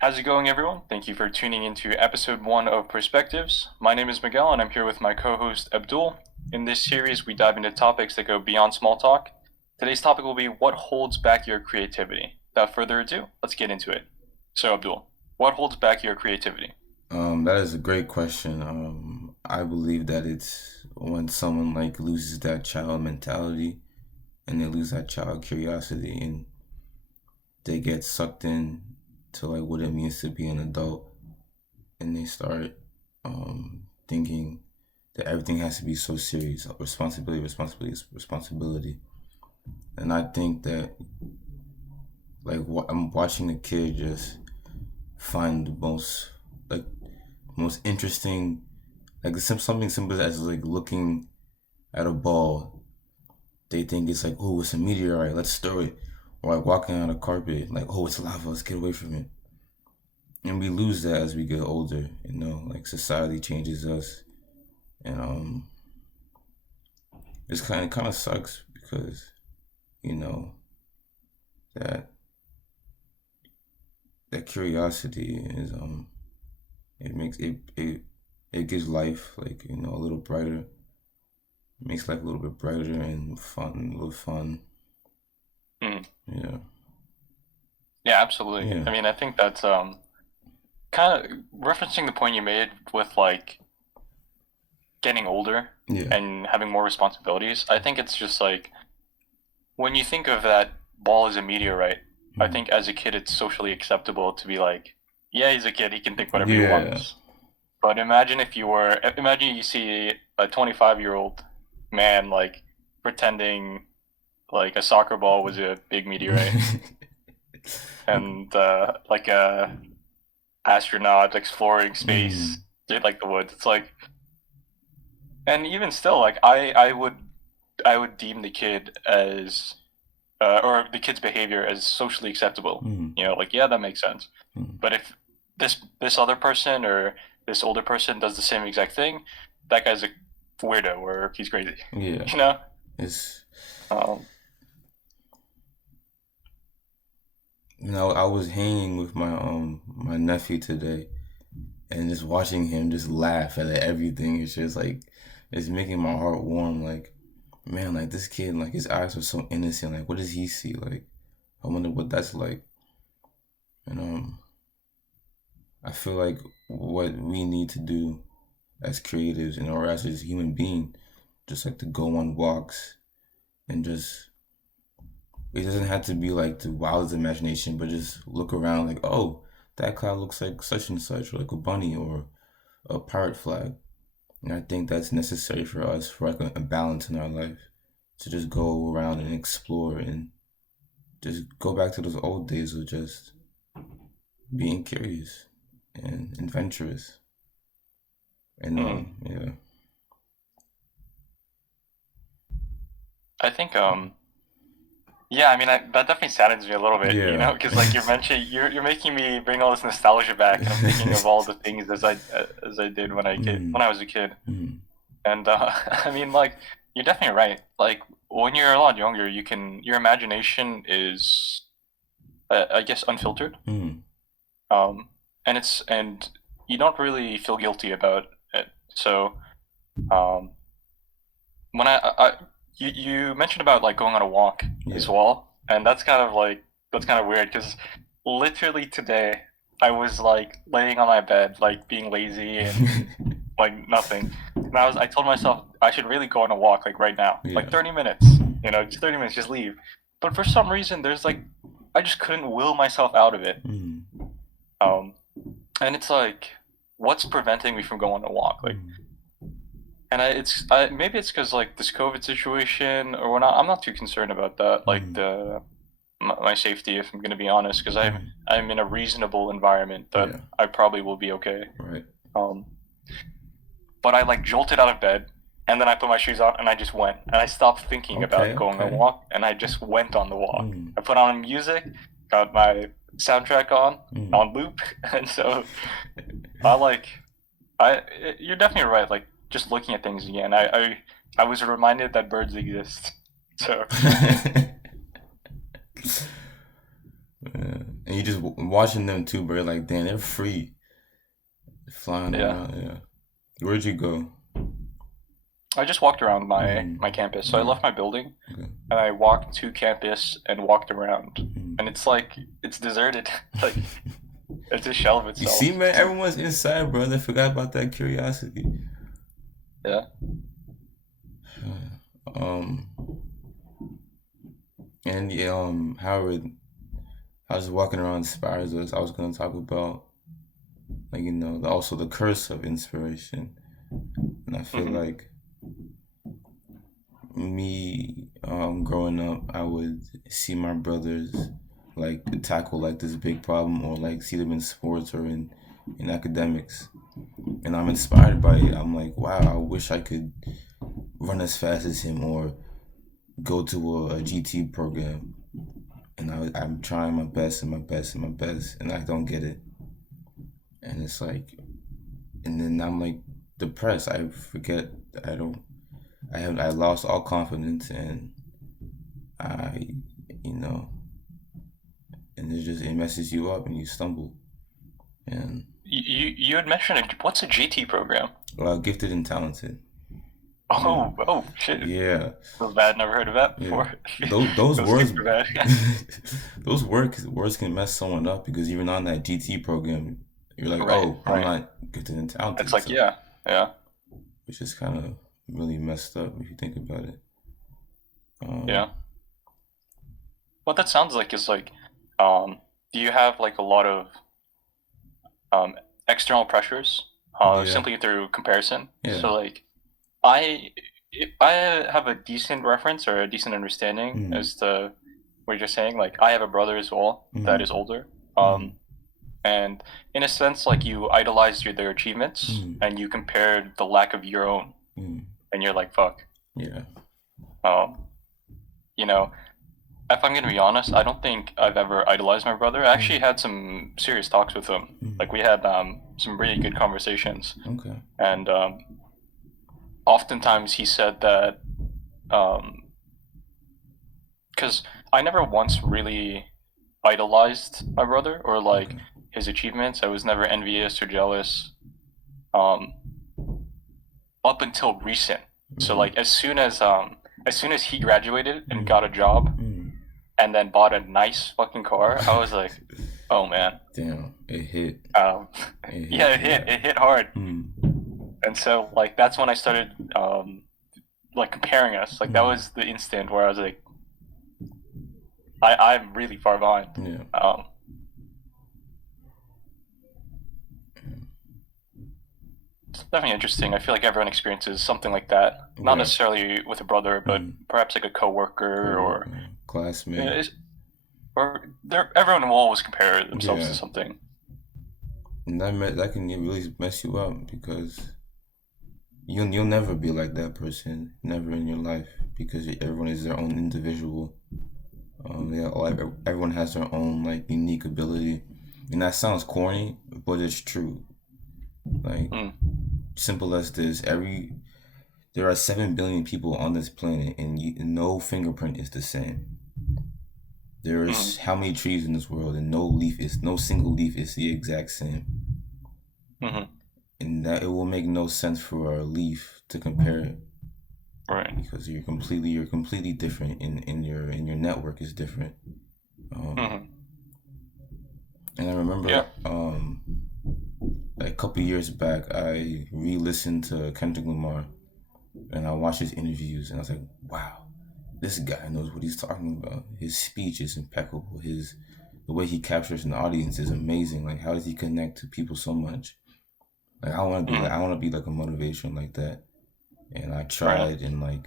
How's it going, everyone? Thank you for tuning into episode one of Perspectives. My name is Miguel, and I'm here with my co host Abdul. In this series, we dive into topics that go beyond small talk. Today's topic will be what holds back your creativity. Without further ado, let's get into it. So, Abdul, what holds back your creativity? That is a great question. I believe that it's when someone like loses that child mentality and they lose that child curiosity and they get sucked in to like what it means to be an adult and they start thinking that everything has to be so serious. Responsibility, responsibility, responsibility. And I think that I'm watching a kid just find the most interesting, like something simple as like looking at a ball. They think it's like, oh, it's a meteorite, let's throw it. Or like walking on a carpet, like, oh, it's lava, let's get away from it. And we lose that as we get older, like society changes us. And it's kind of sucks because, you know, that that curiosity is it makes it gives life like, a little brighter. It makes life a little bit brighter and fun, a little fun. Hmm. Yeah. Yeah, absolutely. Yeah. I think that's kind of referencing the point you made with like getting older Yeah. and having more responsibilities. I think it's just like when you think of that ball as a meteorite, I Mhm. think as a kid it's socially acceptable to be like, yeah, he's a kid, he can think whatever he Yeah. wants. But imagine you see a 25-year-old man like pretending like a soccer ball was a big meteorite and like a astronaut exploring space Mm. in like the woods. It's like, and even still, like I would deem the kid as or the kid's behavior as socially acceptable. Mm. Like yeah, that makes sense. Mm. But if this other person or this older person does the same exact thing, that guy's a weirdo or he's crazy. Yeah. You know? It's Um, I was hanging with my nephew today and just watching him just laugh at everything. It's just like it's making my heart warm. Like, man, like this kid, like his eyes are so innocent. Like, what does he see? Like, I wonder what that's like. And I feel like what we need to do as creatives and or as a human being, just like to go on walks and just it doesn't have to be like the wildest imagination, but just look around like, oh, that cloud looks like such and such, or like a bunny or a pirate flag. And I think that's necessary for us for like a balance in our life to just go around and explore and just go back to those old days of just being curious and adventurous. And hmm. yeah, I think yeah, that definitely saddens me a little bit, yeah, because like you're making me bring all this nostalgia back, and I'm thinking of all the things as I did mm, when I was a kid, mm, and like you're definitely right. Like when you're a lot younger, your imagination is I guess unfiltered, mm, um, and you don't really feel guilty about it. So um, when you mentioned about like going on a walk yeah. as well, and that's kind of weird because literally today I was like laying on my bed like being lazy and like nothing, and I told myself I should really go on a walk like right now, like Yeah. 30 minutes, just 30 minutes, just leave. But for some reason there's like I just couldn't will myself out of it. Mm, Um, and it's like what's preventing me from going on a walk? Like mm, and maybe it's because like this COVID situation or whatnot. I'm not too concerned about that, like mm, my safety, if I'm gonna be honest, because mm. I'm in a reasonable environment that Yeah. I probably will be okay. Right. Um, but I like jolted out of bed and then I put my shoes on and I just went and I stopped thinking Okay. about going on a Okay. walk and I just went on the walk. Mm, I put on music, got my soundtrack mm. on loop, and so I like I you're definitely right. Like just looking at things again, I was reminded that birds exist. So Yeah. and you just watching them too, bro. Like, damn, they're free, flying Yeah. around. Yeah. Where'd you go? I just walked around my Mm, campus. So I yeah. left my building Okay. and I walked to campus and walked around. Mm. And it's like it's deserted. Like it's a shell of You see, itself. man, It's like everyone's inside, bro. They forgot about that curiosity. yeah. Um, and yeah, Howard, I was walking around inspires us. I was gonna talk about, like, also the curse of inspiration, and I feel Hmm. like me, growing up, I would see my brothers like tackle like this big problem, or like see them in sports or in academics, and I'm inspired by it. I'm like, wow, I wish I could run as fast as him, or go to a GT program. And I'm trying my best and my best and my best, and I don't get it. And it's like, and then I'm like depressed. I forget. I don't. I lost all confidence, and I, you know, and it messes you up, and you stumble. And You had mentioned what's a GT program? gifted and talented. Yeah, Oh shit. yeah, Feels bad. Never heard of that yeah. before. Those Feels words, super bad. those words can mess someone up, because even on that GT program, you're like, Right, oh, I'm right. not gifted and It's talented, like so yeah, yeah, which is kind of really messed up if you think about it. Um, yeah. What that sounds like is like, um, do you have like a lot of um, external pressures yeah, simply through comparison? yeah. So like, I if I have a decent reference or a decent understanding Mm, as to what you're saying. Like, I have a brother as well that mm, is older. mm, And in a sense, like you idolize their achievements mm, and you compare the lack of your own, mm. and you're like, fuck. Yeah. Um, you know, if I'm gonna be honest, I don't think I've ever idolized my brother. I actually Mm, had some serious talks with him. Like mm. we had some really good conversations, Okay. and oftentimes he said that because I never once really idolized my brother or like Okay. his achievements. I was never envious or jealous. Um, up until recent. So Mm, like as soon as he graduated and mm, got a job mm. and then bought a nice fucking car, I was like, oh man. Damn, it hit. Um, It yeah, hit. Yeah. it hit hard. Mm, And so like that's when I started like comparing us. Like that mm. was the instant where I was like, I'm really far behind. Yeah. Um, it's definitely interesting. I feel like everyone experiences something like that. Not Yeah. necessarily with a brother, but Mm. perhaps like a coworker or Coworker, classmate. yeah, or everyone will always compare themselves to Yeah. something. And that can really mess you up, because you'll never be like that person, never in your life, because everyone is their own individual. Yeah, everyone has their own like unique ability, and that sounds corny, but it's true. Like, Mm, simple as this: there are 7 billion people on this planet, and no fingerprint is the same. mm, There's how many trees in this world, and no single leaf is the exact same, mm-hmm. and that it will make no sense for a leaf to compare, Right. because you're completely different, in your network is different. Um, Mm-hmm. and I remember, Yeah. a couple years back, I re-listened to Kendrick Lamar, and I watched his interviews, and I was like, wow, this guy knows what he's talking about. His speech is impeccable. The way he captures an audience is amazing. Like, how does he connect to people so much? Like, Mm, I want to be like a motivation like that. And I right. tried, and like,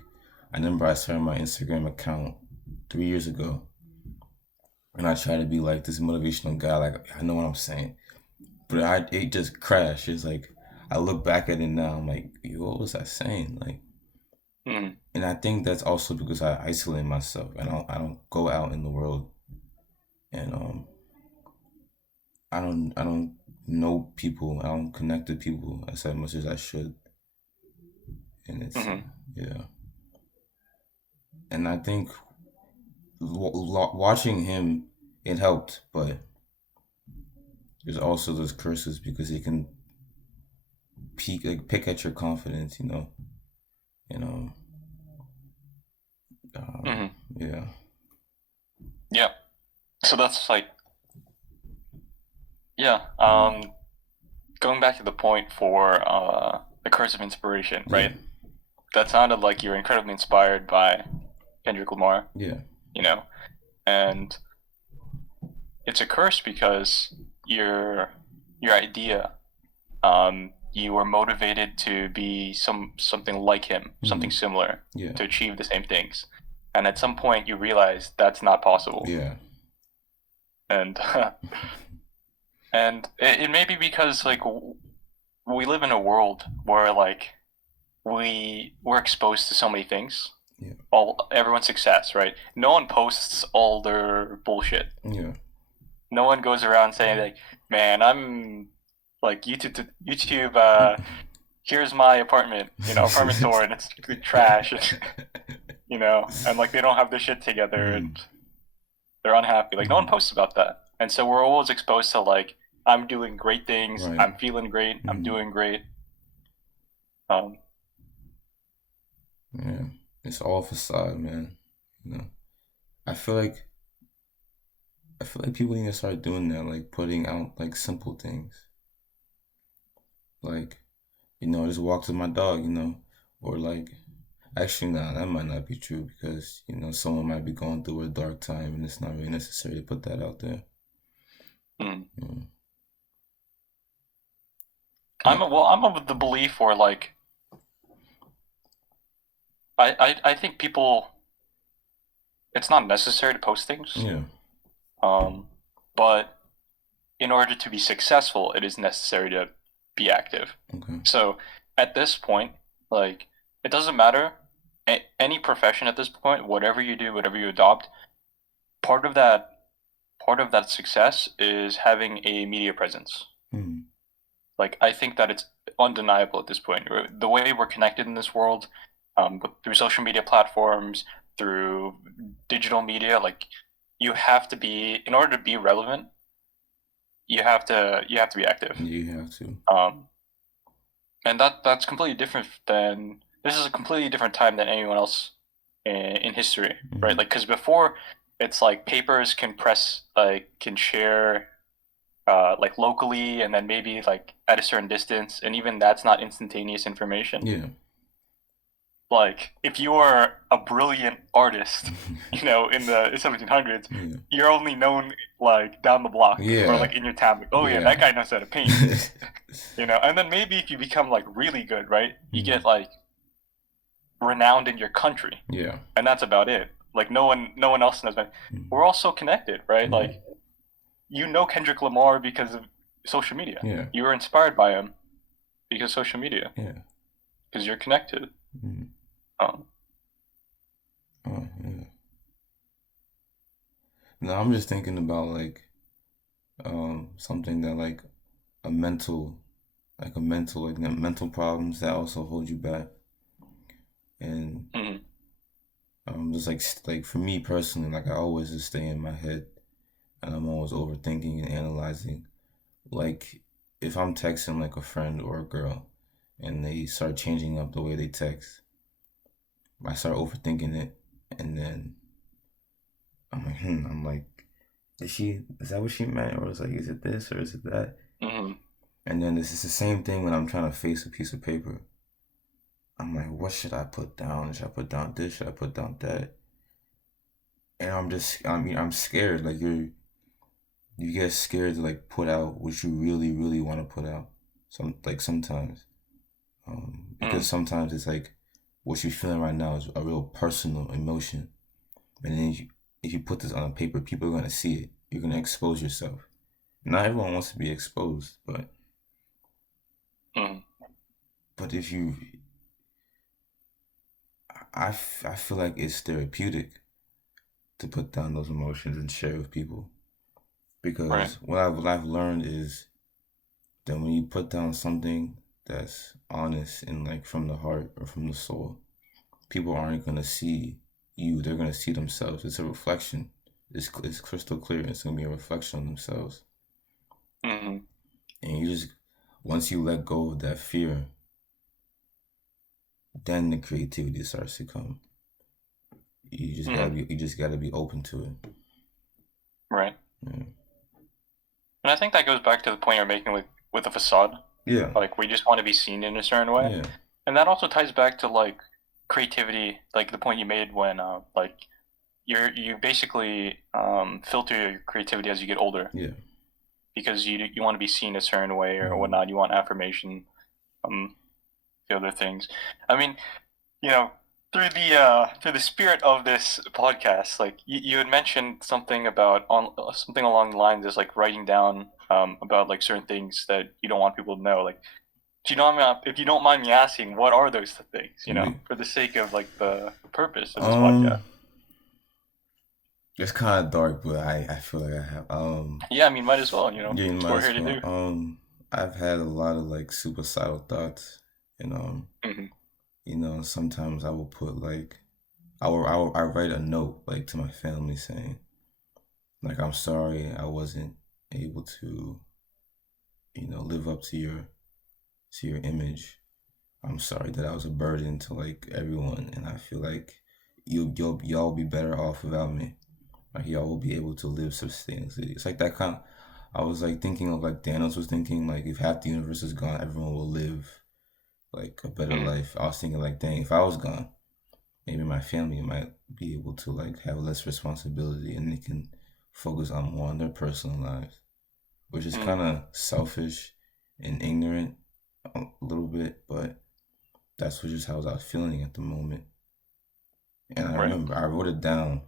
I remember I started my Instagram account 3 years ago, and I tried to be like this motivational guy. Like, I know what I'm saying, but it just crashed. It's like, I look back at it now, I'm like, yo, what was I saying? Like, Mm, and I think that's also because I isolate myself, and I don't go out in the world, and I don't know people. I don't connect to people as much as I should, and it's, mm-hmm. yeah. And I think watching him, it helped, but there's also those curses because they can pick at your confidence, you know. Hmm. Yeah, Yeah. So that's like, yeah. Going back to the point for the Curse of Inspiration, yeah, right? That sounded like you're incredibly inspired by Kendrick Lamar, yeah, you know, and it's a curse because your idea, you were motivated to be something like him, something mm, similar, yeah, to achieve the same things, and at some point you realize that's not possible, yeah, and and it may be because like we live in a world where like we're exposed to so many things, yeah, all everyone's success, right? No one posts all their bullshit. yeah, No one goes around saying like, "Man, I'm like YouTube. Here's my apartment, apartment tour, and it's complete trash." And like they don't have their shit together, mm, and they're unhappy. Like no one mm, posts about that, and so we're always exposed to like, I'm doing great things. right, I'm feeling great. I'm mm, doing great. Um, yeah. It's all facade, man. You know, I feel like I feel like people need to start doing that, like putting out like simple things, like just walk with my dog, or like actually, nah, that might not be true because someone might be going through a dark time, and it's not really necessary to put that out there. mm. Mm. I'm I'm of the belief where like I think people, it's not necessary to post things. Yeah. Um, but in order to be successful, it is necessary to be active. Okay. So at this point, like it doesn't matter any profession at this point, whatever you do, whatever you adopt, part of that part of that success is having a media presence. Mm. Like I think that it's undeniable at this point. The way we're connected in this world, through social media platforms, through digital media, like you have to be, in order to be relevant, you have to be active. You have to. Um, and that's completely different than, this is a completely different time than anyone else in history, right? Mm. Like because before, it's like papers can press, like can share, like locally, and then maybe like at a certain distance, and even that's not instantaneous information. Yeah. Like if you are a brilliant artist, in the 1700s, Yeah. you're only known like down the block or Yeah. like in your town. Like, oh yeah, that Yeah. guy knows how to paint. And then maybe if you become like really good, right, you Mm. get like renowned in your country, Yeah. and that's about it. Like no one else knows. But Mm. we're all so connected, right? Yeah. Like Kendrick Lamar because of social media. Yeah. You were inspired by him because of social media, Yeah. because you're connected. Mm. Um, Oh, yeah. No, I'm just thinking about like something that a mental mental problems that also hold you back. And mhm. just like for me personally, like I always just stay in my head and I'm always overthinking and analyzing. Like if I'm texting like a friend or a girl and they start changing up the way they text, I start overthinking it, and then I'm like, is that what she meant? Or it's like, is it this or is it that? Mhm. And then this is the same thing when I'm trying to face a piece of paper. I'm like, what should I put down? Should I put down this? Should I put down that? And I'm scared. Like you get scared to like put out what you really, really want to put out. Sometimes, because Mhm. sometimes it's like what you're feeling right now is a real personal emotion. And then if you put this on a paper, people are gonna see it. You're gonna expose yourself. Not everyone wants to be exposed, but Mhm. if you, I feel like it's therapeutic to put down those emotions and share with people. Right. Because what I've learned is that when you put down something that's honest and like from the heart or from the soul, people aren't gonna see you. They're gonna see themselves. It's a reflection. It's crystal clear. It's gonna be a reflection on themselves. Hmm. And you just, once you let go of that fear, then the creativity starts to come. Hmm. You just gotta be open to it. Right. Yeah. And I think that goes back to the point you're making with the facade. Yeah. Like we just want to be seen in a certain way. Yeah. And that also ties back to like creativity, like the point you made when like you basically filter your creativity as you get older Yeah. because you want to be seen a certain way or Mm. whatnot. You want affirmation, um, the other things. I mean, you know, through the spirit of this podcast, like you had mentioned something about on something along the lines as like writing down about like certain things that you don't want people to know. Like, do you know if you don't mind me asking, what are those things? You know, Me. for the sake of like the purpose of this Um, podcast. it's kind of dark, but I feel like I have Yeah, I mean, might as well. You know, yeah, you that's might what we're as here to well. do. I've had a lot of like suicidal thoughts, and Hmm. sometimes I will put like I write a note like to my family saying like I'm sorry I wasn't able to live up to your image. I'm sorry that I was a burden to like everyone, and I feel like y'all be better off without me. Like y'all will be able to live sustainably. It's like that kind. I was like thinking of like Thanos was thinking like if half the universe is gone, everyone will live like a better Hmm. life. I was thinking like, dang, if I was gone, maybe my family might be able to like have less responsibility and they can focus on more on their personal lives, which is Hmm. kind of selfish and ignorant a little bit, but that's just how I was feeling at the moment. And I Right. remember I wrote it down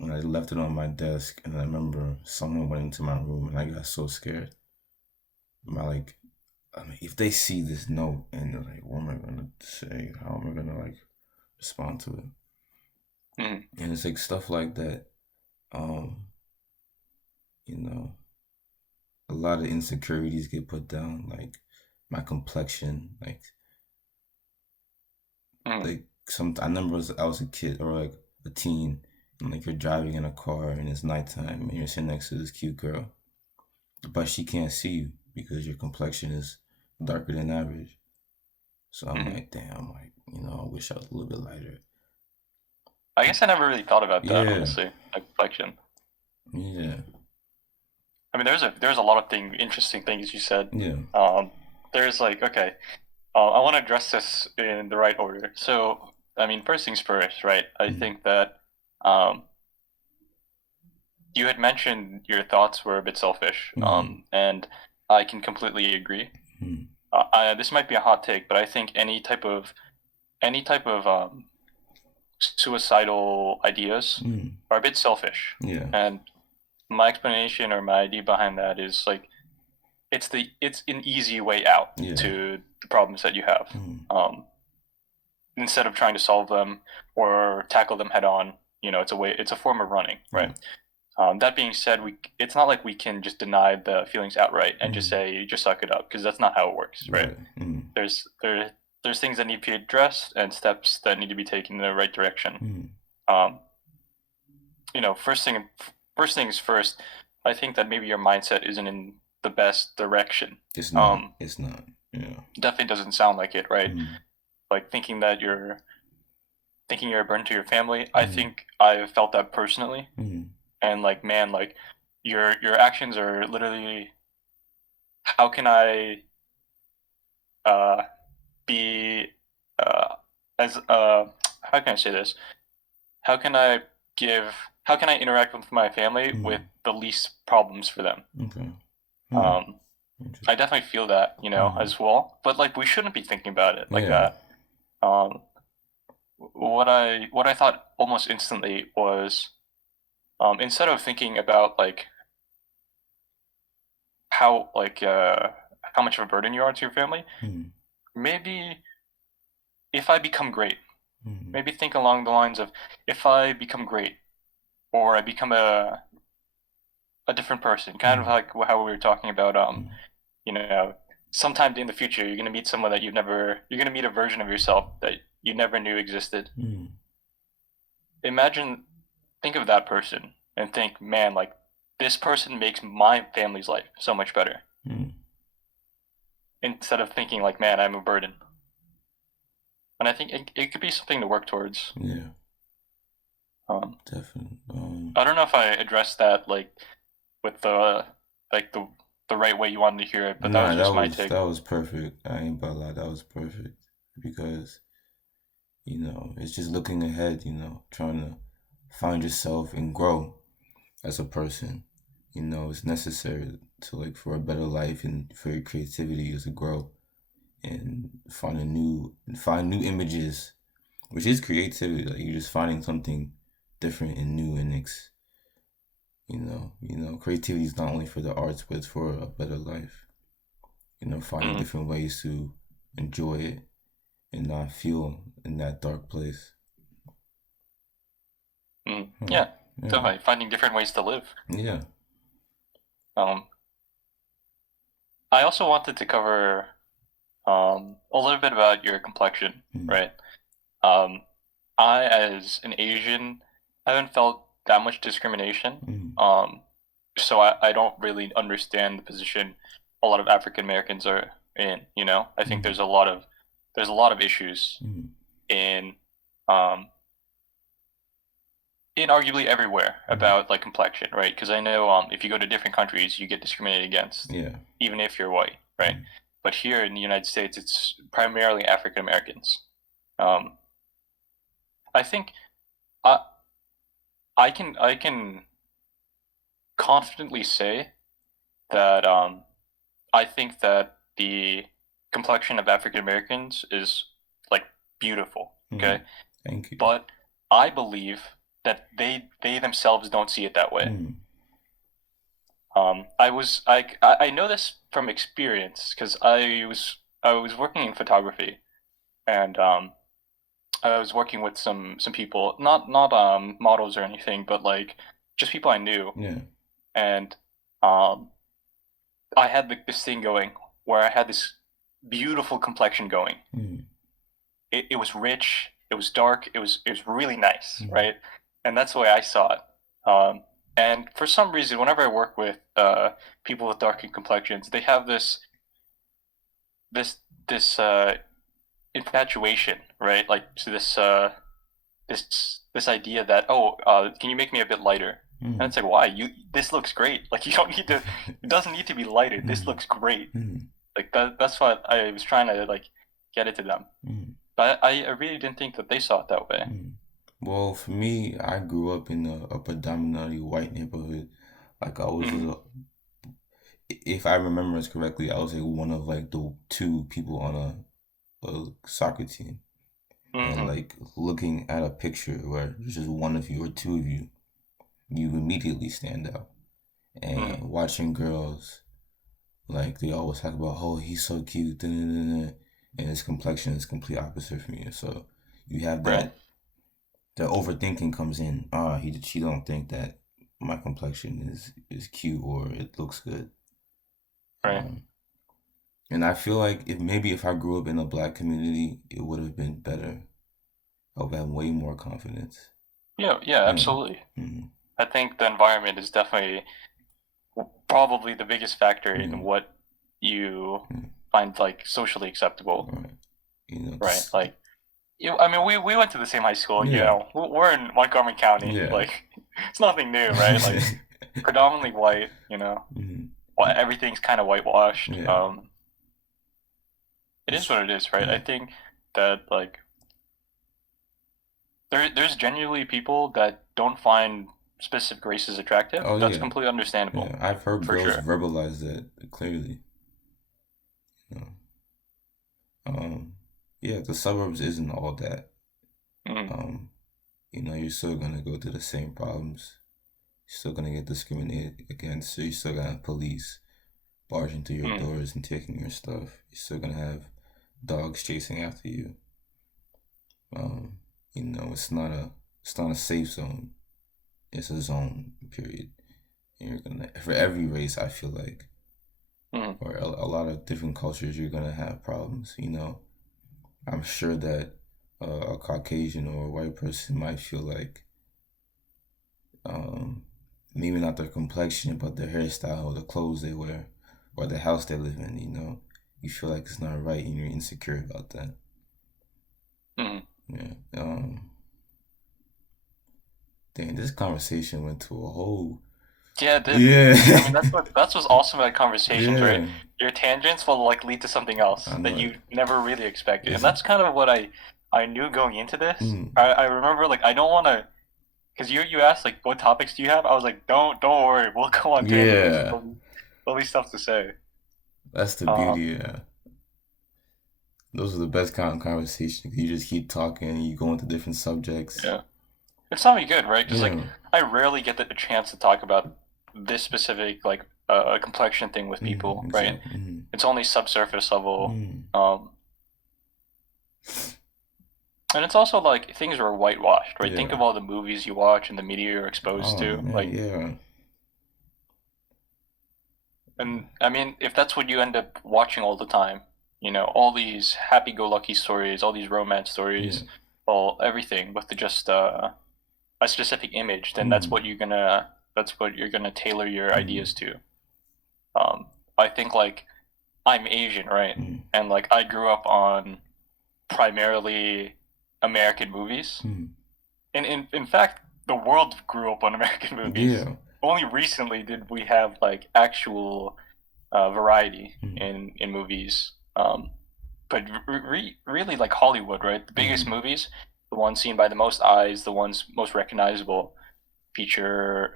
and I left it on my desk. And I remember someone went into my room and I got so scared. My like, I mean, if they see this note and they're like, what am I gonna say? How am I gonna like respond to it? Hmm. And it's like stuff like that. Um, you know, a lot of insecurities get put down, like my complexion, Hmm. some. I remember I was a kid or like a teen, and like you're driving in a car and it's nighttime and you're sitting next to this cute girl, but she can't see you because your complexion is darker than average. So I'm Hmm. like, damn, like I wish I was a little bit lighter. I guess I never really thought about that Yeah, honestly. Like reflection. yeah, I mean, there's a lot of interesting things you said. yeah. Um, there's like okay, I want to address this in the right order. So, I mean, first things first, right? I Mm, think that um, you had mentioned your thoughts were a bit selfish, mm, and I can completely agree. mm, This might be a hot take, but I think any type of suicidal ideas mm. are a bit selfish, Yeah, and my explanation or my idea behind that is like it's an easy way out yeah. to the problems that you have. Mm, Um, Instead of trying to solve them or tackle them head on, it's a form of running, yeah. right? That being said, it's not like we can just deny the feelings outright and just Mm, say just suck it up because that's not how it works, right? right. Mm, There's there there's things that need to be addressed and steps that need to be taken in the right direction. mm. Um, first things first. I think that maybe your mindset isn't in the best direction. It's not. It's not. Yeah. Definitely doesn't sound like it, right? Mm, Like thinking you're a burden to your family. I mm, think I've felt that personally, mm, and like man, like your actions are literally how can I uh be uh as how can I say this? How can I give how can I interact with my family with mm. the least problems for them? Okay. Hmm. Um I Interesting. definitely feel that, Mm. as well. But like we shouldn't be thinking about it like Yeah. that. Um what I thought almost instantly was instead of thinking about like how like how much of a burden you are to your family, Mm, maybe if I become great, mm, maybe think along the lines of if I become great or I become a different person, kind of mm, like how we were talking about mm, you know, sometime in the future you're gonna meet someone that you're gonna meet a version of yourself that you never knew existed. mm, Imagine think of that person and think, man, like this person makes my family's life so much better, Mm. instead of thinking like, man, I'm a burden. And I think it could be something to work towards. Yeah, Um, definitely. I don't know if I addressed that like with like the right way you wanted to hear it, but that was Nah, just my take. that was perfect. I ain't about to lie, that was perfect because it's just looking ahead. Trying to find yourself and grow as a person. It's necessary to like for a better life and for your creativity to grow and find new images, which is creativity. Like you're just finding something different and new and creativity is not only for the arts but it's for a better life. Finding Mm, different ways to enjoy it and not feel in that dark place. Huh. yeah, Yeah. definitely finding different ways to live. Yeah. Um, I also wanted to cover a little bit about your complexion, Mm. right? Um, I, as an Asian, haven't felt that much discrimination. Mm. So I don't really understand the position a lot of African Americans are in, you know? I think Mm. there's a lot of issues Mm. in um in arguably everywhere Mm. about like complexion, right? Because I know if you go to different countries, you get discriminated against, Yeah. even if you're white, right? Mm. But here in the United States, it's primarily African Americans. Um, I think I I can confidently say that I think that the complexion of African Americans is like beautiful, Mm. okay? Thank you. But I believe that they themselves don't see it that way. Mm. I know this from experience because I was working in photography, and I was working with some people, not models or anything, but like just people I knew, Yeah. and um I had this thing going where I had this beautiful complexion going. Mm. It was rich, it was dark, it was really nice, Mm. right? And that's the way I saw it. And for some reason, whenever I work with people with darker complexions, they have this this infatuation, right? Like to this idea that, oh, can you make me a bit lighter? And Mm. it's like, why? This looks great. Like you don't need to. It doesn't need to be lighter. This Mm. looks great. Mm. Like that's what I was trying to like get it to them. Mm. But I really didn't think that they saw it that way. Mm. Well, for me, I grew up in a predominantly white neighborhood. Like I was, Mm-hmm. if I remember this correctly, I was like one of like the two people on a soccer team. And Mm-hmm. like looking at a picture where there's just one of you or two of you, you immediately stand out. Mm-hmm. And watching girls, like they always talk about, oh, he's so cute, da, da, da, da. And his complexion is complete opposite from you. So you have Right. the overthinking comes in. She don't think that my complexion is cute or it looks good. Right. Um, and I feel like if I grew up in a black community, it would have been better. I would have way more confidence. Yeah. Yeah. Yeah. Absolutely. Mm. I think the environment is definitely probably the biggest factor in Yeah. what you Mm. find like socially acceptable. Right. Right. Like I mean, we went to the same high school. You yeah. know, we're in Montgomery County. Yeah. Like, it's nothing new, right? Like, predominantly white. You know, Mhm. well, everything's kind of whitewashed. Yeah. It is It's, what it is, right? yeah. I think that like there's genuinely people that don't find specific races attractive. Oh That's yeah. completely understandable, Yeah. I've heard for girls sure. verbalize that clearly. You know. Yeah, the suburbs isn't all that. Mm, Um, you're still gonna go through the same problems. You're still gonna get discriminated against. So you're still gonna have police barging through your mm, doors and taking your stuff. You're still gonna have dogs chasing after you. Um, it's not a safe zone. It's a zone. Period. And you're gonna for every race. I feel like, mm, or a lot of different cultures, you're gonna have problems. I'm sure that a Caucasian or a white person might feel like um, maybe not their complexion, but their hairstyle or the clothes they wear or the house they live in, you feel like it's not right and you're insecure about that. Mhm. Yeah. Dang, this conversation went to a whole. Yeah, it did. Yeah. I mean, that's what's awesome about conversations, right? Yeah. Your tangents will like lead to something else I that know it. you never really expected, and It's, that's kind of what I knew going into this. mm, I remember like I don't want to, because you asked like what topics do you have? I was like, don't worry, we'll go on tangents. yeah. There'll be stuff to say. That's the Um, beauty. Yeah. Those are the best kind of conversations. You just keep talking and you go into different subjects. yeah, it's something good, right? Because like Yeah. I rarely get the chance to talk about this specific like complexion thing with people, right? Exactly. It's only subsurface level. Mm. Um, And it's also like things are whitewashed, right? Think Yeah. of all the movies you watch and the media you're exposed Oh to. man. Like, Yeah. and I mean, if that's what you end up watching all the time, all these happy-go-lucky stories, all these romance Yeah. stories, all everything with just a specific image, then Mm. that's what you're gonna tailor your Mm. ideas to. Um, I think like I'm Asian, right? Mm. And like I grew up on primarily American movies. Mm. And in fact, the world grew up on American movies. Yeah. Only recently did we have like actual variety Mm. in movies. But really, like Hollywood, right? The biggest Mm. movies, the ones seen by the most eyes, the ones most recognizable, feature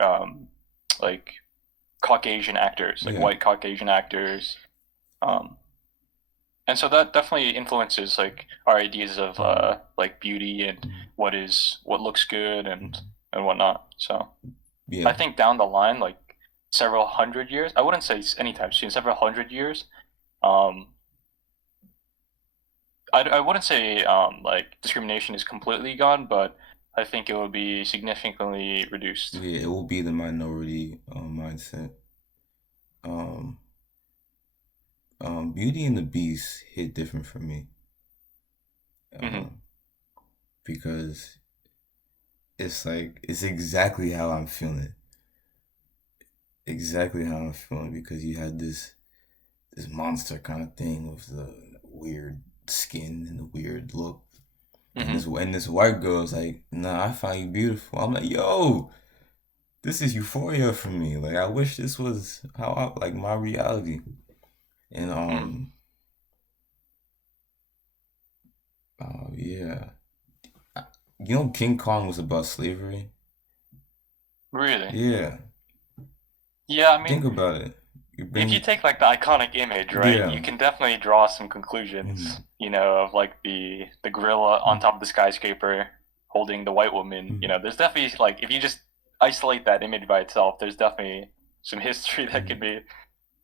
like Caucasian actors, like Yeah. white Caucasian actors. Um, and so that definitely influences like our ideas of Mm. like beauty and Mm. what looks good Mm. and whatnot. So I Yeah. think down the line, like several hundred years, I wouldn't say anytime soon, several hundred years. Um, I wouldn't say like discrimination is completely gone, but I think it will be significantly reduced. Yeah. It will be the minority mindset. Um. Beauty and the Beast hit different for me. Hmm. Um. Because it's exactly how I'm feeling. Exactly how I'm feeling because you had this monster kind of thing with the weird skin and the weird look. And Hmm. this white girl's like, nah, I find you beautiful. I'm like, yo, this is euphoria for me. Like I wish this was how I like my reality. And Hmm. yeah. King Kong was about slavery. Really? Yeah. Yeah, I Think mean, about it. You if you bring take like the iconic image, right, you yeah. can definitely draw some conclusions, Mm, of like the gorilla on mm, top of the skyscraper holding the white woman. mm, There's definitely like if you just isolate that image by itself, there's definitely some history that mm. could be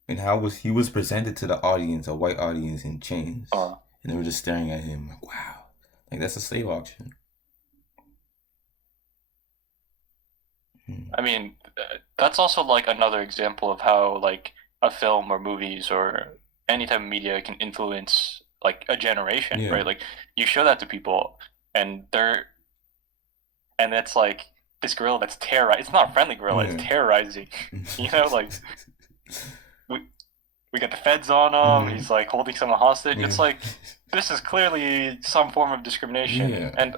And how was he was presented to the audience, a white audience in chains. uh And they were just staring at him like, wow. Like that's a slave auction. Mm, I mean, that's also like another example of how like a film or movies or any type of media can influence like a generation, yeah. right? Like you show that to people and and it's like this gorilla that's terrorizing. It's not a friendly gorilla. It's Yeah. terrorizing. Like we we got the feds on him. Mm, He's like holding someone hostage. yeah. It's like this is clearly some form of discrimination, Yeah. and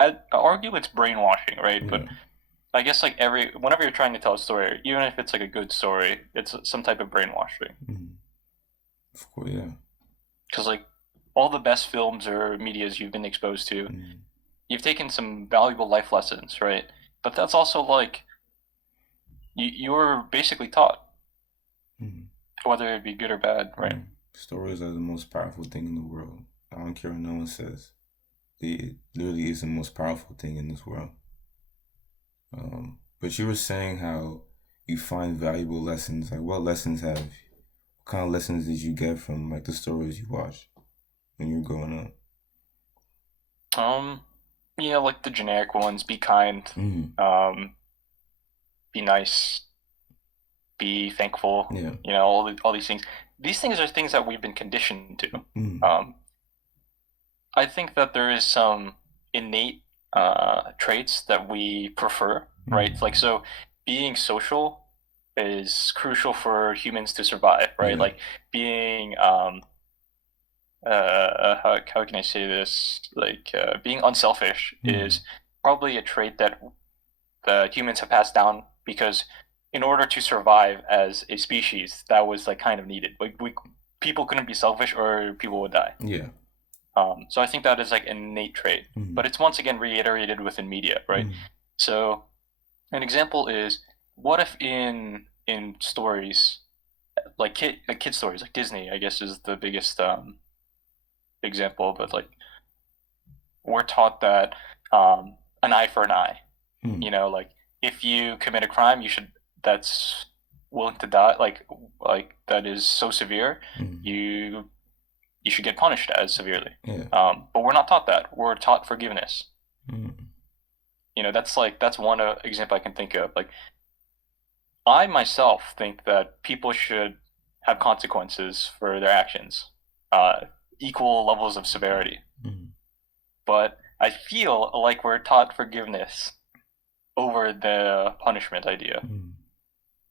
I argue it's brainwashing, right? But Yeah. I guess like whenever you're trying to tell a story, even if it's like a good story, it's some type of brainwashing. Mm, of course, yeah. Because like all the best films or medias you've been exposed to, Mm, you've taken some valuable life lessons, right? But that's also like you're basically taught, mm, whether it be good or bad, right? mm. Stories are the most powerful thing in the world. I don't care what no one says. It literally is the most powerful thing in this world. But you were saying how you find valuable lessons. Like, what lessons have? What kind of lessons did you get from like the stories you watched when you were growing up? Um, like the generic ones: be kind, Mm, um, be nice, be thankful. yeah. All these things. These things are things that we've been conditioned to. Mm, Um, I think that there is some innate traits that we prefer, right? mm, Like so, being social is crucial for humans to survive, right? Yeah. Like being how can I say this? Like being unselfish Mm. is probably a trait that the humans have passed down because in order to survive as a species, that was like kind of needed. Like we people couldn't be selfish or people would die. Yeah. So I think that is like an innate trait, but Mm. it's once again reiterated within media, right? Mm. So an example is what if in stories like kid stories like Disney, I guess is the biggest example, but like we're taught that an eye for an eye. Mm. You know, like if you commit a crime, you should that's willing to die, like that is so severe, Mm. you you should get punished as severely. Yeah. But we're not taught that. We're taught forgiveness. Mm. You know, that's one example I can think of. Like I myself think that people should have consequences for their actions, equal levels of severity. Mm. But I feel like we're taught forgiveness over the punishment idea. Mm.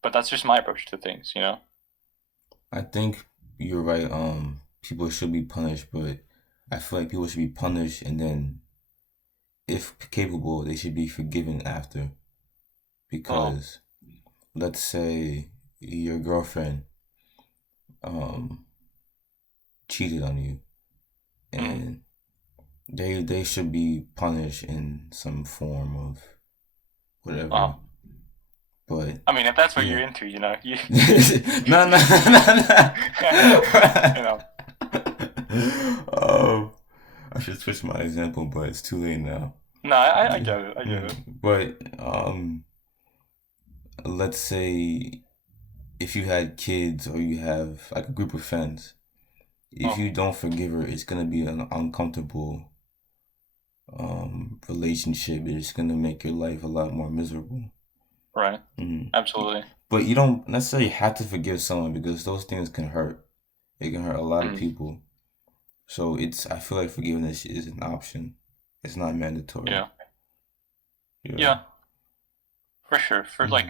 But that's just my approach to things, you know? I think you're right. People should be punished, but I feel like people should be punished, and then, if capable, they should be forgiven after. Oh, Because let's say your girlfriend um cheated on you, mm. and they should be punished in some form of whatever. Oh. But I mean, if that's what you're yeah. into, you know, you, No, no, no, you know, no. I should switch my example, but it's too late now. no, I Yeah. get it, I get it. But let's say if you had kids or you have like a group of friends, if Oh, you don't forgive her, it's gonna be an uncomfortable relationship. It's gonna make your life a lot more miserable. right, Mm. absolutely. But you don't necessarily have to forgive someone because those things can hurt. It can hurt a lot of Mm. people. So I feel like forgiveness is an option. It's not mandatory. Yeah, Yeah. yeah, for sure. For like,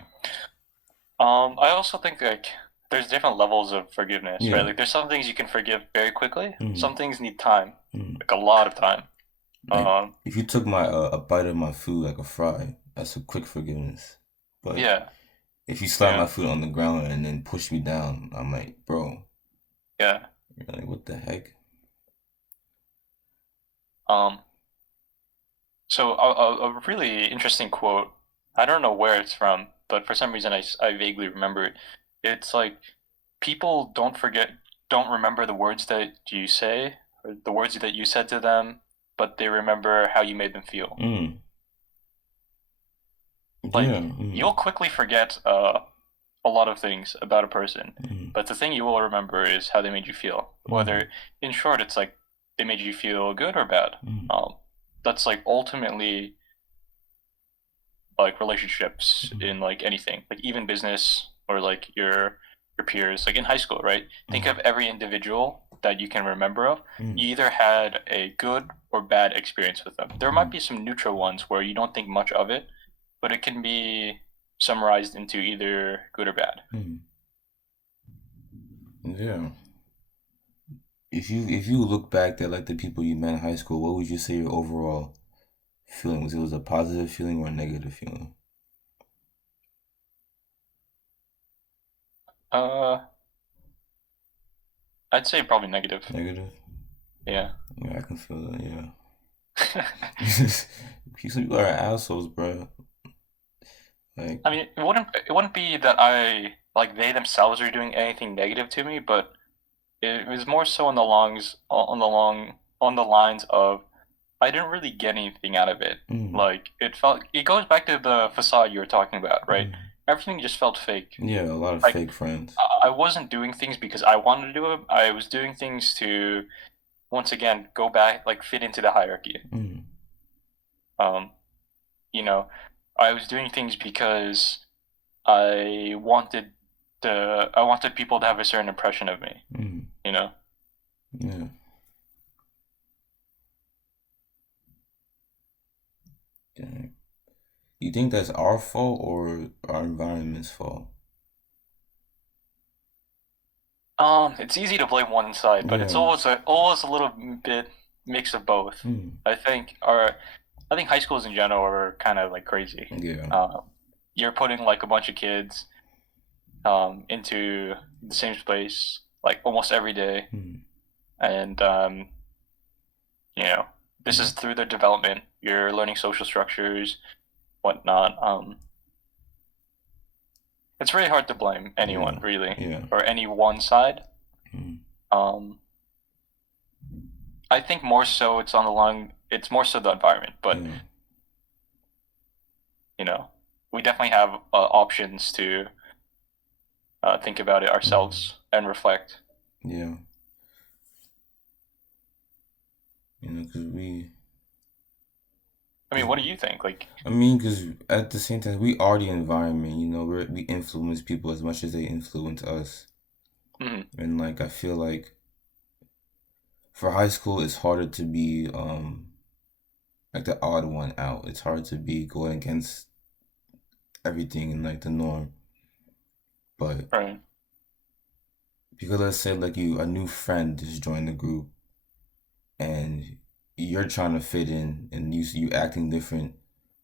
Mm. I also think like there's different levels of forgiveness, right? Yeah. Like there's some things you can forgive very quickly. Mm. Some things need time, Mm. like a lot of time. Like Um, if you took my a bite of my food like a fry, that's a quick forgiveness. But yeah, if you slap my yeah, foot on the ground and then push me down, I'm like, bro, yeah. you're like, what the heck? Um, so a really interesting quote. I don't know where it's from, but for some reason I vaguely remember it. It's like people don't remember the words that you say or the words that you said to them, but they remember how you made them feel. Mm. Like Yeah. Mm. you'll quickly forget a lot of things about a person, Mm. but the thing you will remember is how they made you feel. Mm. Whether, in short, it's like they made you feel good or bad. Mm. That's like ultimately like relationships Mm. in like anything, like even business or like your peers, like in high school, right? Think Mm. of every individual that you can remember of. Mm. You either had a good or bad experience with them. There might Mm. be some neutral ones where you don't think much of it, but it can be summarized into either good or bad. Mm. Yeah. If you look back at like the people you met in high school, what would you say your overall feeling was? It was a positive feeling or a negative feeling? Uh, I'd say probably negative. Negative? Yeah. Yeah, I can feel that. Yeah. Some people are assholes, bro. Like, I mean, it wouldn't be that I like they themselves are doing anything negative to me, but it was more so on the lines of I didn't really get anything out of it. mm, Like it goes back to the facade you were talking about, right? mm. Everything just felt fake. Yeah, a lot of Like fake friends. I wasn't doing things because I wanted to do it. I was doing things to once again go back, like fit into the hierarchy. Mm, Um, you know, I was doing things because I wanted people to have a certain impression of me. mm, You know. yeah. Dang. you think that's our fault or our environment's fault? It's easy to blame one side, but it's Yeah. always a little bit mix of both. Mm. I think our I think high schools in general are kind of like crazy. Yeah. You're putting like a bunch of kids into the same space like almost every day, Mm. and you know this is Mm. through their development. You're learning social structures, whatnot. It's really hard to blame anyone Yeah. really Yeah. or any one side. Mm. Um, I think more so it's on the long. It's more so the environment, but Yeah. you know, we definitely have options to think about it Mm. ourselves and reflect. Yeah. Because I mean, what do you think? Like, because at the same time, we are the environment. We influence people as much as they influence us. mm, And like, I feel like for high school, it's harder to be like the odd one out. It's hard to be going against everything and like the norm. But right, because let's say like a new friend just joined the group and you're trying to fit in and you acting different,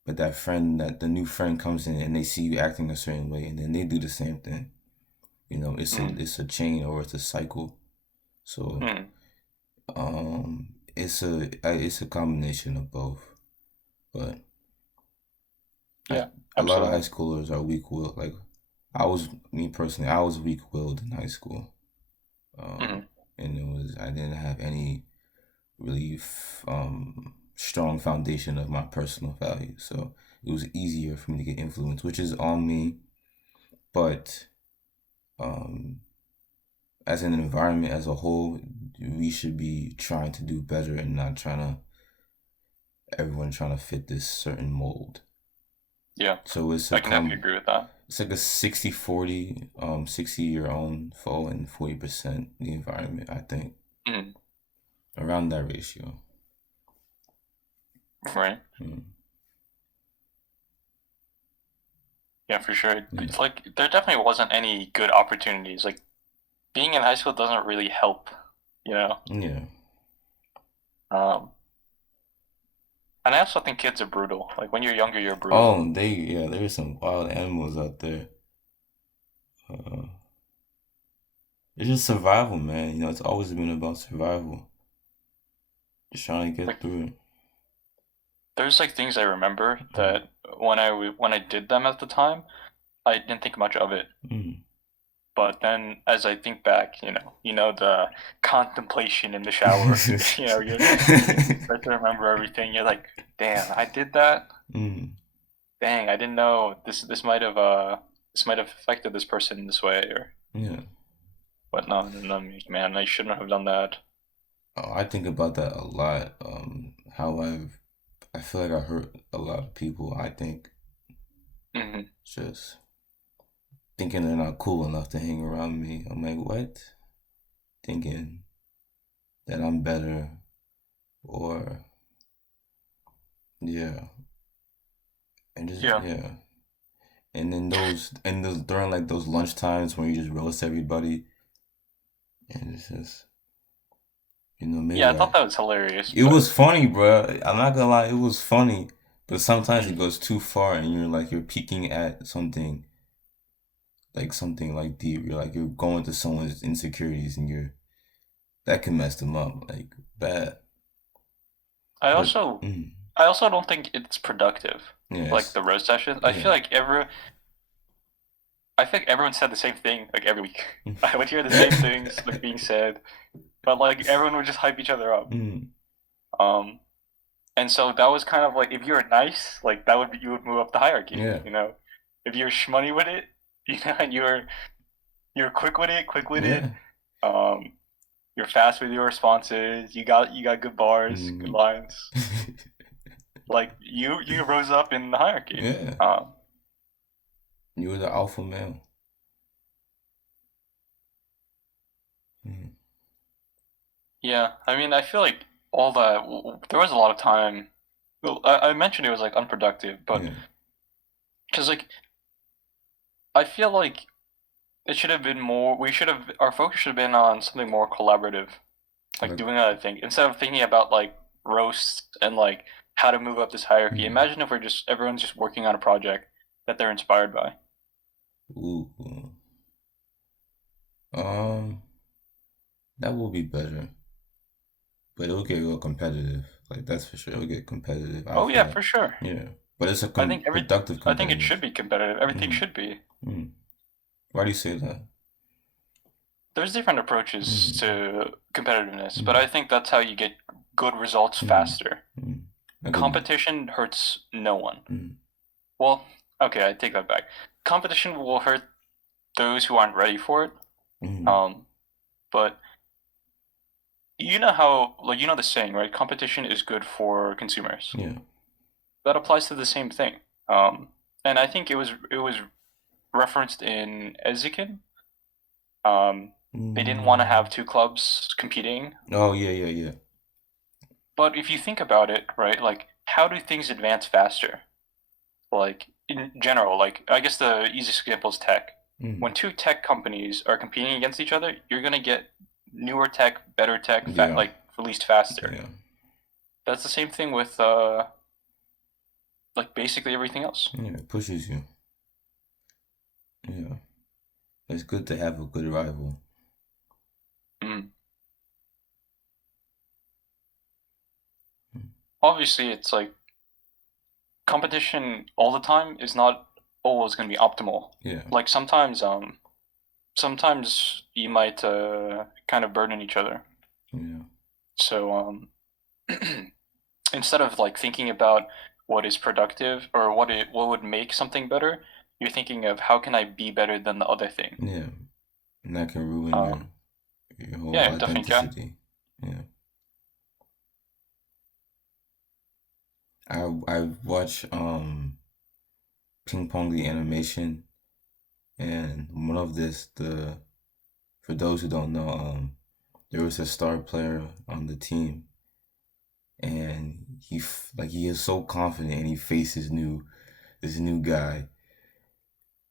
but that the new friend comes in and they see you acting a certain way and then they do the same thing. mm, It's a chain or it's a cycle. So mm, it's a combination of both. But I, yeah, a lot of high absolutely. schoolers are weak-willed. Like me personally, I was weak-willed in high school. Mm, And I didn't have any really strong foundation of my personal values. So it was easier for me to get influenced, which is on me. But um, as an environment as a whole, we should be trying to do better and not everyone trying to fit this certain mold. yeah, So I can definitely agree with that. it's like a 60-40, 60 your own fault and 40% the environment, I think. Mm, Around that ratio. right. Mm. Yeah, for sure. Yeah. It's like there definitely wasn't any good opportunities. Like being in high school doesn't really help, you know. Yeah. Um, and I also think kids are brutal. Like when you're younger, you're brutal. Oh, there's some wild animals out there. Uh, it's just survival, man. It's always been about survival. Just trying to get Like through it. there's like things I remember Mm. that when I did them at the time, I didn't think much of it. Mm. But then as I think back, the contemplation in the shower, you start to remember everything. You're like, damn, I did that. Mm. Dang, I didn't know this might have affected this person in this way or Yeah. whatnot. And I'm like, man, I shouldn't have done that. Oh, I think about that a lot. How I feel like I hurt a lot of people. I think Hmm. just thinking they're not cool enough to hang around me. I'm like, what? Thinking that I'm better or yeah, and just Yeah. yeah. And then those during like those lunch times when you just roast everybody, and it's just Yeah, I maybe thought that was hilarious, it but was funny, bro. I'm not gonna lie, it was funny, but sometimes it mm, goes too far, and you're peeking at something like deep. You're going to someone's insecurities, and that can mess them up like bad. I But also I also don't think it's productive. Like yes, the roast sessions. yeah. I think everyone said the same thing like every week. I would hear the same things like being said, but like everyone would just hype each other up. Mm, Um, and so that was kind of like if you were nice, like that would be, you would move up the hierarchy. yeah, If you're shmoney with it, and you're quick with it. yeah. Um, you're fast with your responses. You got good bars, good Mm. lines. Like you rose up in the hierarchy. Yeah, Um, you were the alpha male. Mm. yeah, I mean, I feel like all that there was a lot of time. Well, I mentioned it was like unproductive, but Yeah, because like I feel like it should have been more. We should have our focus should have been on something more collaborative, like Like, doing other things instead of thinking about like roasts and like how to move up this hierarchy. mm, Imagine if everyone's just working on a project that they're inspired by. ooh, um, that will be better, but it'll get real competitive. Like that's for sure. It'll get competitive. I Oh feel yeah, like, for sure. yeah, but it's a I think every productive I think it competitive. should be competitive. Everything Mm, should be. mm. Why do you say that? There's different approaches Mm, to competitiveness, but mm, I think that's how you get good results mm, faster. mm. Like a, Competition hurts no one. mm, Well, okay, I take that back. Competition will hurt those who aren't ready for it. mm, Um, but you know how, like, you know the saying, right? Competition is good for consumers. yeah. That applies to the same thing. Um, and I think it was referenced in Ezekin. They didn't want to Mm. have two clubs competing. Oh yeah, yeah, yeah. But if you think about it, right, like, how do things advance faster? Like, in general, like, I guess the easiest example is tech. Mm. When two tech companies are competing against each other, you're gonna get newer tech, better tech, Yeah, like released faster. yeah, That's the same thing with like basically everything else. yeah. It pushes you. Yeah, it's good to have a good rival. Mm. Mm. Obviously, it's like competition all the time is not always gonna be optimal. Yeah, Like sometimes you might kind of burden each other. yeah, So instead of like thinking about what is productive or what would make something better, you're thinking of how can I be better than the other thing. yeah. And that can ruin Um, your whole yeah, it definitely can. authenticity. Yeah, I watch Ping Pong the animation, and one of this the for those who don't know, there was a star player on the team, and like he is so confident, and he faces this new guy,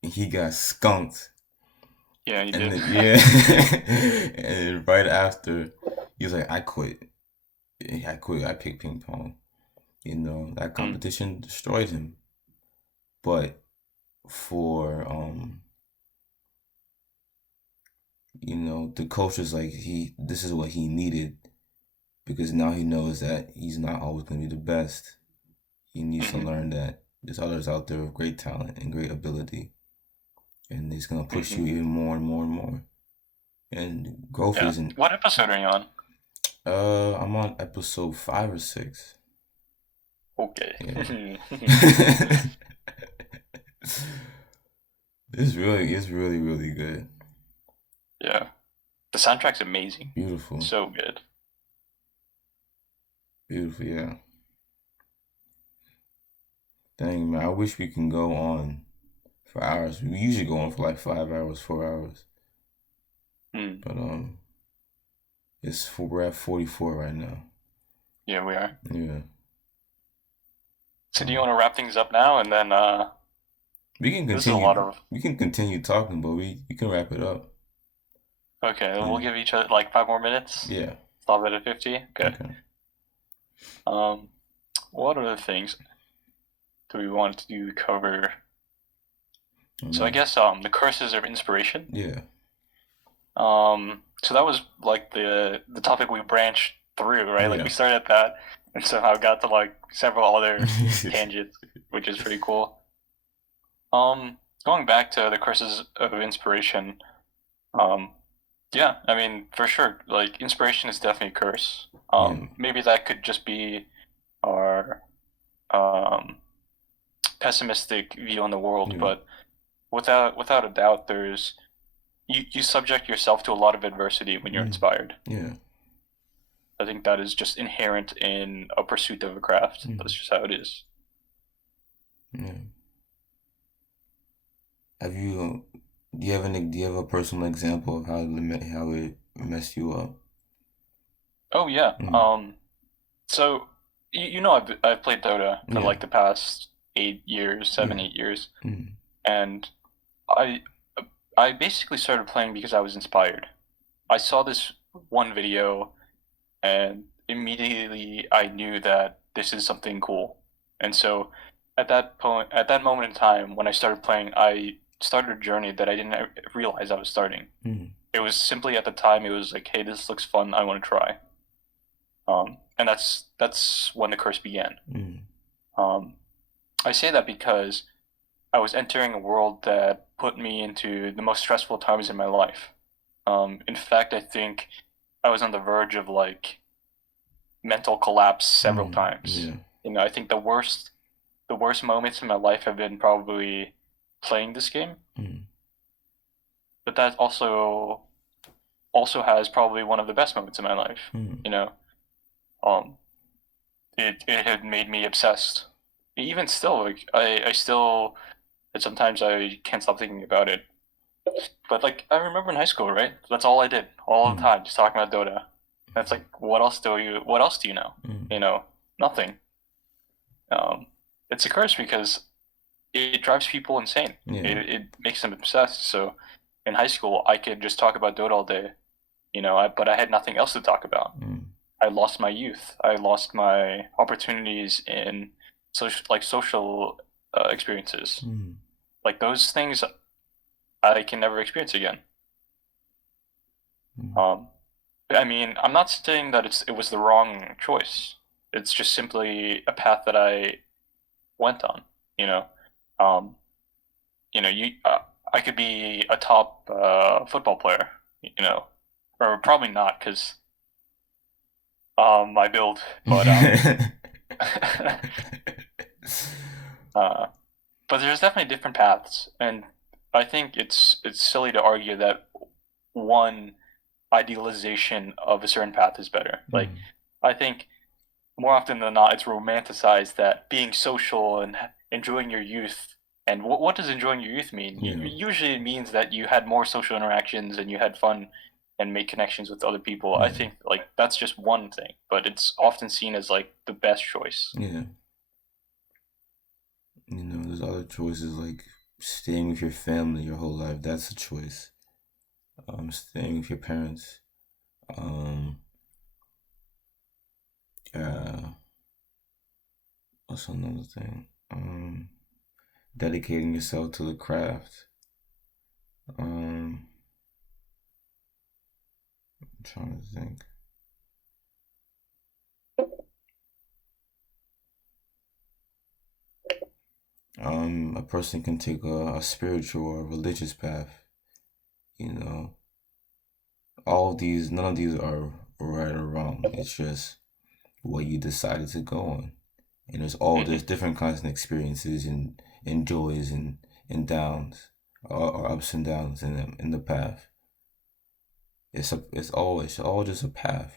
and he got skunked. Yeah, you And did. then, yeah, and then right after, he was like, "I quit. I quit. I picked ping pong." You know, that Mm. competition destroyed him. But for the coach was like, this is what he needed because now he knows that he's not always gonna be the best. He needs to Hmm. learn that there's others out there with great talent and great ability, and he's gonna push Hmm. you even more and more and more. And growth Yeah. isn't. What episode are you on? I'm on episode 5 or 6. Yeah. Okay. It's really, really good. Yeah. The soundtrack's amazing. Beautiful. So good. Beautiful, yeah. Dang, man, I wish we can go on for hours. We usually go on for like 5 hours, 4 hours. Mm. But we're at 44 right now. Yeah, we are. Yeah. So do you Um, want to wrap things up now and then we can this is a lot continue. of We can continue talking, but we can wrap it up. okay, we'll Yeah. give each other like 5 more minutes. Yeah. Stop it at 50. Okay. Okay. Um, what other things do we want to cover? So I No. guess the curses of inspiration. Yeah. So that was like the topic we branched through, right? Like Yeah. we started at that and somehow got to like several other tangents, which is pretty cool. Going back to the curses of inspiration, um, yeah, I mean for sure, like inspiration is definitely a curse. Yeah. Maybe that could just be our um pessimistic view on the world, Yeah. but without a doubt, you subject yourself to a lot of adversity when you're Mm. inspired. Yeah. I think that is just inherent in a pursuit of a craft. Mm. That's just how it is. Yeah. Have you do you have a personal example of how it messed you up? Oh yeah. Mm. So you know I've played Dota for Yeah. like the past 8 years, seven, Yeah. 8 years, Mm. and I I basically started playing because I was inspired. I saw this one video, and immediately I knew that this is something cool. And so at that moment in time when I started playing, I started a journey that I didn't realize I was starting. Mm. It was simply at the time it was like, hey, this looks fun, I want to try. And that's when the curse began. Mm. Um, I say that because I was entering a world that put me into the most stressful times in my life. In fact, I think I was on the verge of like mental collapse several Mm. times. Yeah. I think the worst moments in my life have been probably playing this game, Mm. but that also has probably one of the best moments in my life. Mm. You know, um, it had made me obsessed. Even still, like I still, and sometimes I can't stop thinking about it. But like I remember in high school, right? That's all I did all the Mm. time, just talking about Dota. That's like, what else do you know? Mm. You know, nothing. Um, it's a curse because it drives people insane. Yeah. It makes them obsessed. So in high school, I could just talk about Dota all day, but I had nothing else to talk about. Mm. I lost my youth. I lost my opportunities in social experiences. Mm. Like those things I can never experience again. Mm. Um, I mean, I'm not saying that it was the wrong choice. It's just simply a path that I went on. You know, um, you I could be a top football player. Or probably not because my build, but uh, but there's definitely different paths, and I think it's silly to argue that one idealization of a certain path is better. Like, Mm. I think more often than not, it's romanticized that being social and enjoying your youth. And what does enjoying your youth mean? Yeah. Usually it means that you had more social interactions and you had fun and made connections with other people. I Yeah. think like that's just one thing, but it's often seen as like the best choice. Yeah. There's other choices like staying with your family your whole life. That's a choice. Staying with your parents. Um, uh, what's another thing? Dedicating yourself to the craft. I'm trying to think. A person can take a spiritual or religious path. You know, none of these are right or wrong. It's just what you decided to go on. And there's Hmm. different kinds of experiences and joys and downs, or ups and downs in the path. It's all just a path.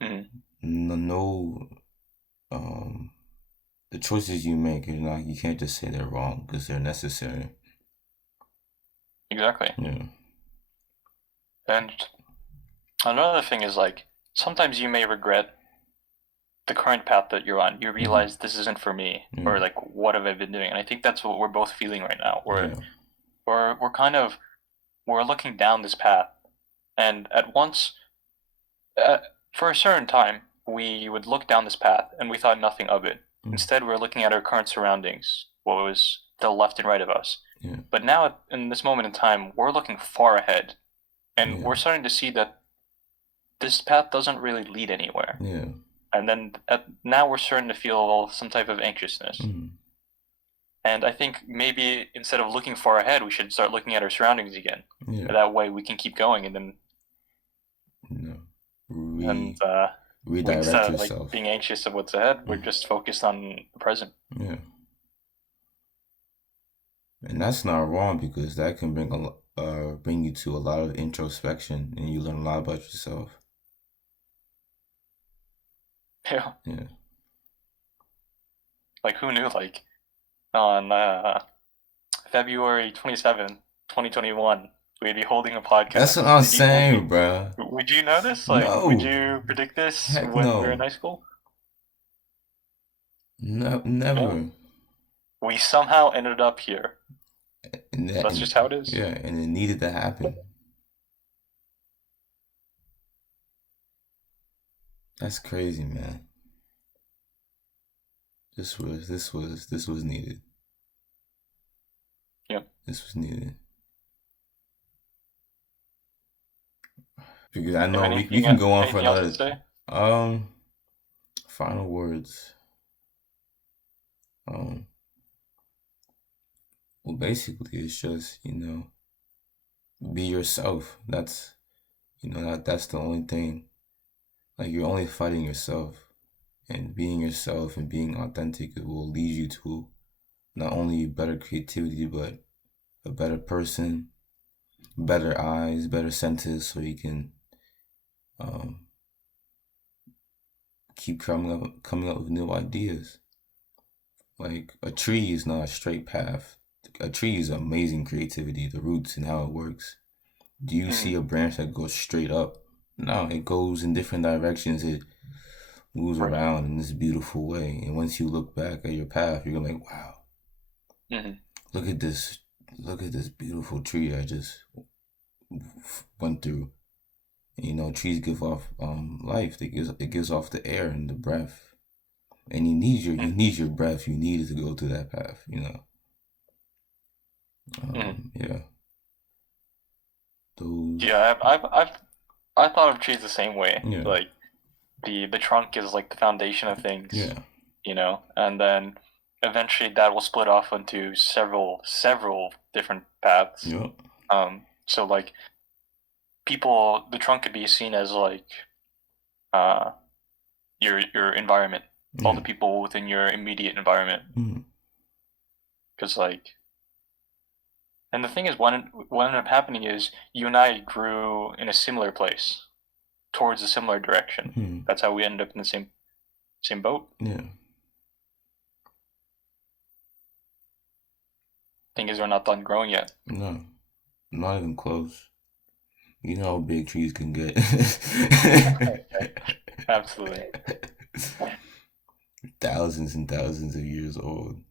Hmm. No, the choices you make, you can't just say they're wrong because they're necessary. Exactly. Yeah. And another thing is like sometimes you may regret the current path that you're on. You Mm. realize this isn't for me, or Mm. like what have I been doing? And I think that's what we're both feeling right now. Yeah. We're kind of we're looking down this path, and at once, uh, for a certain time, we would look down this path and we thought nothing of it. Mm. Instead, we're looking at our current surroundings, what was to the left and right of us. Yeah. But now, in this moment in time, we're looking far ahead, and Yeah. we're starting to see that this path doesn't really lead anywhere. Yeah. And then now we're starting to feel some type of anxiousness. Mm. And I think maybe instead of looking far ahead, we should start looking at our surroundings again. Yeah. That way we can keep going, and then redirect instead of like yourself. being anxious of what's ahead, we're just focused on the present. Yeah. And that's not wrong because that can bring you to a lot of introspection and you learn a lot about yourself. Yeah. Yeah. Like who knew? Like on February 27th, 2021, we'd be holding a podcast. That's what I'm saying, bro. Would you know this? Like, No. would you predict this Heck when we were no. in high school? No, Yeah. never. We somehow ended up here. And that, That's and, just how it is. yeah, and it needed to happen. That's crazy, man. This was needed. Yeah. This was needed because I You have know we can go on for anything else to another. say? Um, final words. Um, well, basically, it's just be yourself. That's the only thing. Like you're only fighting yourself, and being yourself and being authentic will lead you to not only better creativity but a better person, better eyes, better senses, so you can um, keep coming up with new ideas. Like a tree is not a straight path. A tree is amazing creativity, the roots and how it works. Do you see Mm, a branch that goes straight up? No, it goes in different directions. It moves right. around in this beautiful way. And once you look back at your path, you're like, wow, Hmm. look at this, look at this beautiful tree I just went through. And, trees give off life. It gives off the air and the breath. And you need your breath. You need it to go through that path. Mm. Yeah. Those. Yeah, I thought of trees the same way. Yeah. Like the trunk is like the foundation of things, Yeah. and then eventually that will split off into several different paths. Yep. So like the trunk could be seen as like uh your environment, all Yeah. the people within your immediate environment, Mm. because like, and the thing is, what ended up happening is you and I grew in a similar place, towards a similar direction. Mm. That's how we ended up in the same boat. Yeah. Thing is, we're not done growing yet. No. Not even close. You know how big trees can get. Absolutely. Thousands and thousands of years old.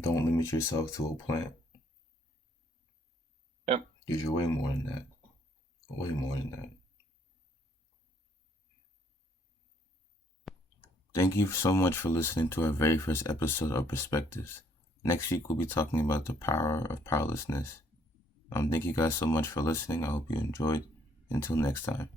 Don't limit yourself to a plant. Yep. Because you're way more than that. Way more than that. Thank you so much for listening to our very first episode of Perspectives. Next week, we'll be talking about the power of powerlessness. Thank you guys so much for listening. I hope you enjoyed. Until next time.